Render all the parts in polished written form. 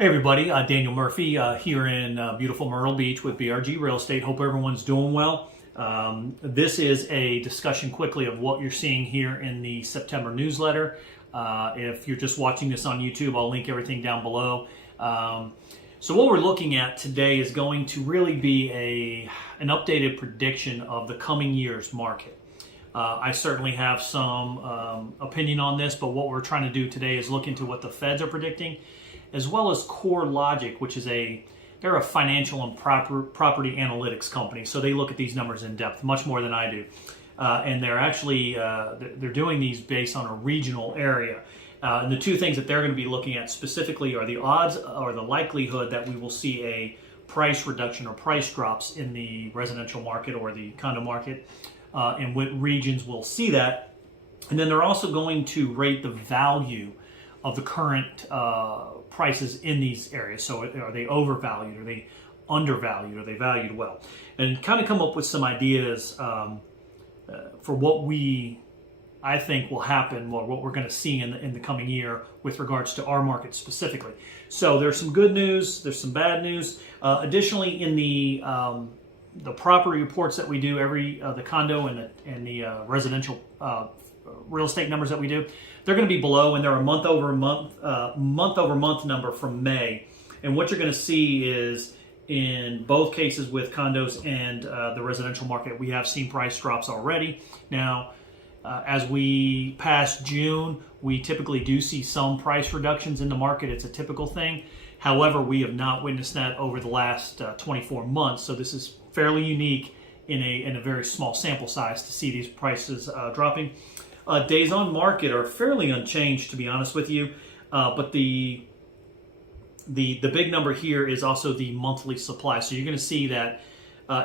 Hey everybody, Daniel Murphy here in beautiful Myrtle Beach with BRG Real Estate. Hope everyone's doing well. This is a discussion quickly of what you're seeing here in the September newsletter. If you're just watching this on YouTube, I'll link everything down below. So what we're looking at today is going to really be an updated prediction of the coming year's market. I certainly have some opinion on this, but what we're trying to do today is look into what the Feds are predicting, as well as CoreLogic, which is they're a financial and property analytics company. So they look at these numbers in depth, much more than I do. And they're actually, they're doing these based on a regional area. And the two things that they're going to be looking at specifically are the odds or the likelihood that we will see a price reduction or price drops in the residential market or the condo market, and what regions will see that. And then they're also going to rate the value of the current prices in these areas. So are they overvalued? Are they undervalued? Are they valued well? And kind of come up with some ideas for what I think will happen, or what we're going to see in the coming year with regards to our market specifically. So there's some good news, there's some bad news. Additionally, in the property reports that we do, the condo and the residential real estate numbers that we do, they're going to be below, and they're a month over month number from May. And what you're going to see is, in both cases with condos and the residential market, we have seen price drops already. Now, as we pass June, we typically do see some price reductions in the market. It's a typical thing. However, we have not witnessed that over the last 24 months. So this is fairly unique in a very small sample size to see these prices dropping. Days on market are fairly unchanged, to be honest with you. But the big number here is also the monthly supply. So you're going to see that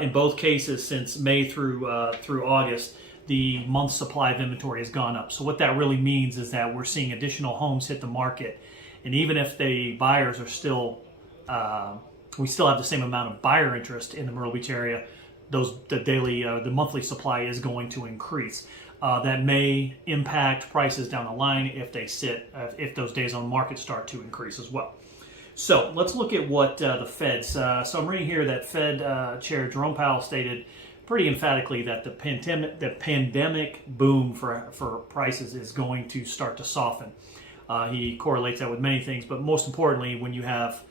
in both cases, since May through August, the month supply of inventory has gone up. So what that really means is that we're seeing additional homes hit the market. And even if the buyers are still, we still have the same amount of buyer interest in the Myrtle Beach area, the monthly supply is going to increase. That may impact prices down the line if those days on market start to increase as well. So let's look at what the Feds. So I'm reading here that Fed Chair Jerome Powell stated pretty emphatically that the pandemic boom for prices is going to start to soften. He correlates that with many things, but most importantly, when you have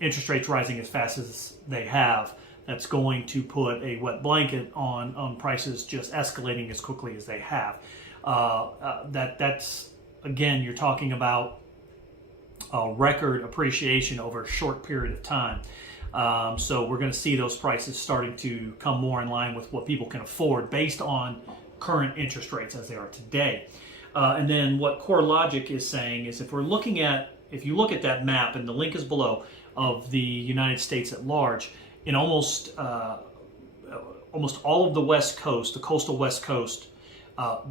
interest rates rising as fast as they have, that's going to put a wet blanket on prices just escalating as quickly as they have. That's again, you're talking about record appreciation over a short period of time. So we're going to see those prices starting to come more in line with what people can afford based on current interest rates as they are today. And then what CoreLogic is saying is if you look at that map, and the link is below, of the United States at large, in almost all of the West Coast, the coastal West Coast,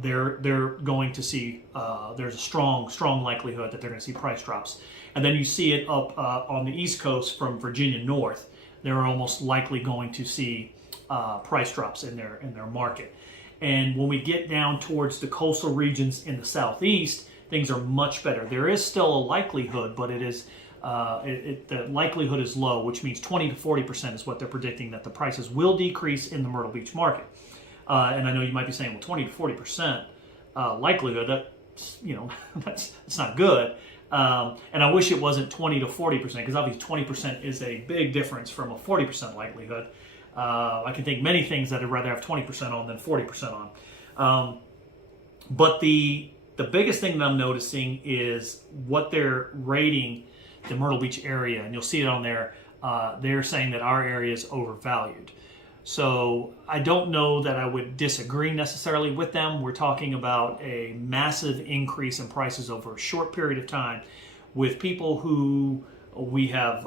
they're going to see, there's a strong likelihood that they're going to see price drops. And then you see it up on the East Coast from Virginia north. They're almost likely going to see price drops in their market. And when we get down towards the coastal regions in the Southeast, things are much better. There is still a likelihood, but it is the likelihood is low, which means 20 to 40% is what they're predicting that the prices will decrease in the Myrtle Beach market. And I know you might be saying, well, 20 to 40% likelihood, that's not good. And I wish it wasn't 20 to 40%, because obviously 20% is a big difference from a 40% likelihood. I can think many things that I'd rather have 20% on than 40% on. But the biggest thing that I'm noticing is what they're rating the Myrtle Beach area, and you'll see it on there. They're saying that our area is overvalued. So I don't know that I would disagree necessarily with them. We're talking about a massive increase in prices over a short period of time with people who we have,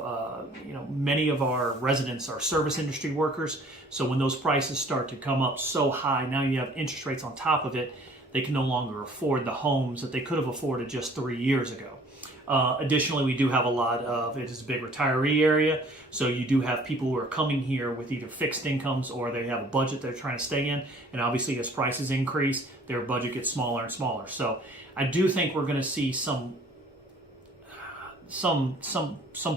many of our residents are service industry workers. So when those prices start to come up so high, now you have interest rates on top of it, they can no longer afford the homes that they could have afforded just 3 years ago. Additionally, we do have it is a big retiree area, so you do have people who are coming here with either fixed incomes or they have a budget they're trying to stay in, and obviously as prices increase, their budget gets smaller and smaller. So I do think we're going to see some some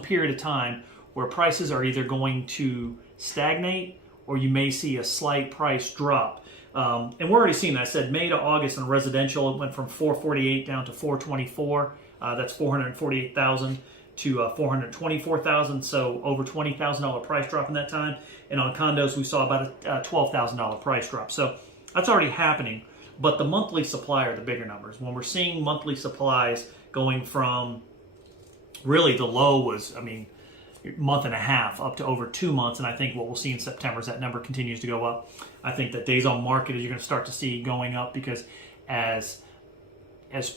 period of time where prices are either going to stagnate or you may see a slight price drop. And we're already seeing that. I said May to August in residential, it went from 448 down to 424. That's 448,000 to 424,000. So over $20,000 price drop in that time. And on condos, we saw about a $12,000 price drop. So that's already happening. But the monthly supply are the bigger numbers. When we're seeing monthly supplies going from really the low was, month and a half up to over 2 months, and I think what we'll see in September is that number continues to go up. I think that days on market you're going to start to see going up because as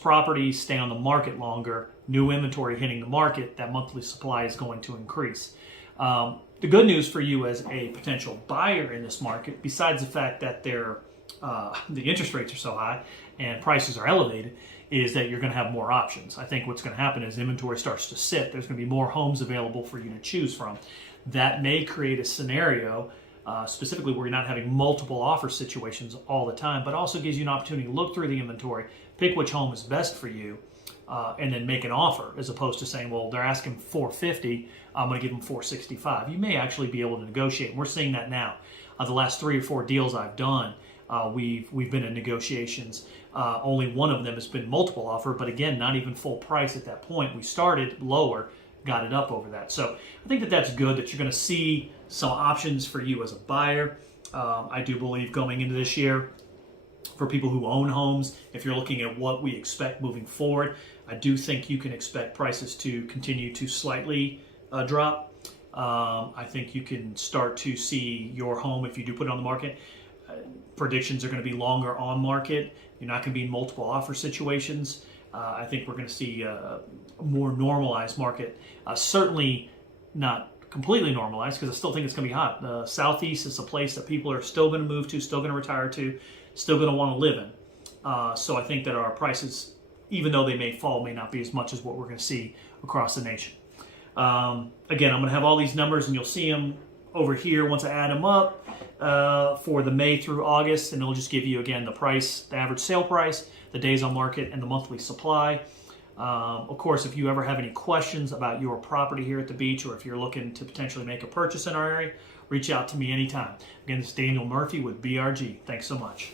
properties stay on the market longer, new inventory hitting the market, that monthly supply is going to increase. The good news for you as a potential buyer in this market, besides the fact that the interest rates are so high and prices are elevated, is that you're going to have more options. I think what's going to happen is inventory starts to sit. There's going to be more homes available for you to choose from. That may create a scenario, specifically where you're not having multiple offer situations all the time, but also gives you an opportunity to look through the inventory, pick which home is best for you, and then make an offer, as opposed to saying, well, they're asking $450, I'm going to give them $465. You may actually be able to negotiate. And we're seeing that now. The last 3 or 4 deals I've done, we've been in negotiations. Only one of them has been multiple offer, but again, not even full price at that point. We started lower, got it up over that. So I think that that's good, that you're going to see some options for you as a buyer. I do believe going into this year, for people who own homes, if you're looking at what we expect moving forward, I do think you can expect prices to continue to slightly drop. I think you can start to see your home, if you do put it on the market, predictions are going to be longer on market. You're not going to be in multiple offer situations. I think we're going to see a more normalized market. Certainly not completely normalized, because I still think it's going to be hot. The Southeast is a place that people are still going to move to, still going to retire to, still going to want to live in. So I think that our prices, even though they may fall, may not be as much as what we're going to see across the nation. Again, I'm going to have all these numbers, and you'll see them over here once I add them up for the May through August, and it'll just give you, again, the price, the average sale price, the days on market, and the monthly supply. Of course, if you ever have any questions about your property here at the beach, or if you're looking to potentially make a purchase in our area, reach out to me anytime. Again, this is Daniel Murphy with BRG. Thanks so much.